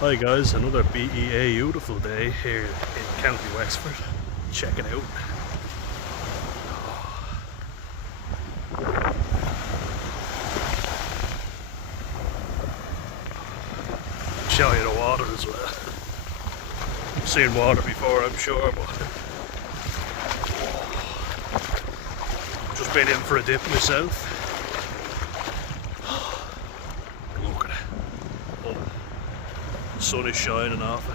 Hi guys, another BEA beautiful day here in County Wexford. Check it out. Show you the water as well. I've seen water before, I'm sure, but just been in for a dip myself. Look at it. Oh, the sun is shining off it.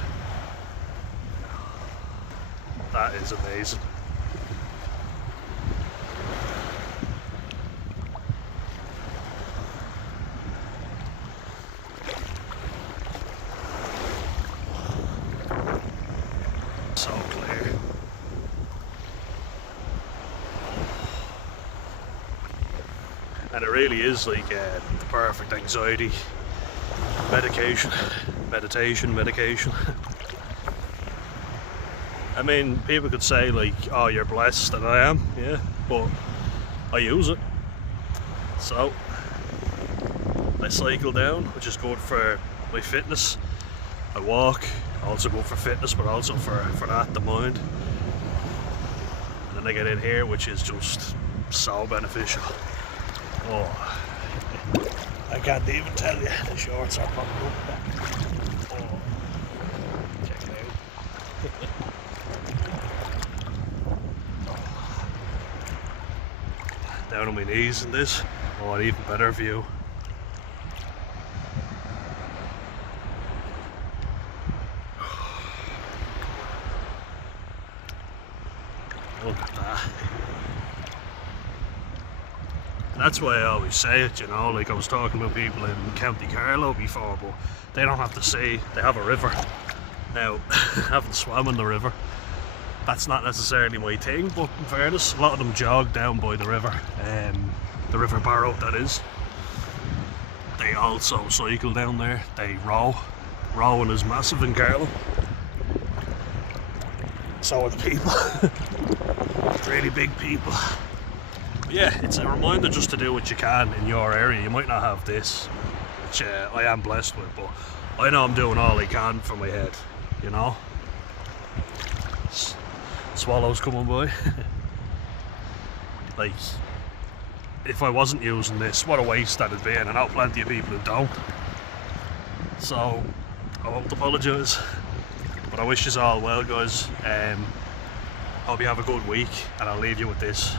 That is amazing. So clear. And it really is like the perfect anxiety medication. I mean, people could say like, oh, you're blessed, and I am, yeah, but I use it. So I cycle down, which is good for my fitness. I walk, also good for fitness, but also for that, the mind. And then I get in here, which is just so beneficial. Oh, I can't even tell you, the shorts are popping up. Oh, check it out. Down on my knees in this. Oh, an even better view. Look at that. That's why I always say it, you know, like I was talking about people in County Carlow before, but they don't have the sea, they have a river. Now, having swam in the river, that's not necessarily my thing, but in fairness, a lot of them jog down by the river Barrow, that is. They also cycle down there, they row. Rowing is massive in Carlow. So are the people. Really big people. But yeah, it's a reminder just to do what you can in your area. You might not have this, which I am blessed with, but I know I'm doing all I can for my head, you know? Swallows coming by. Like, if I wasn't using this, what a waste that'd be, and I know plenty of people who don't. So, I won't apologise. But I wish you all well, guys. Hope you have a good week, and I'll leave you with this.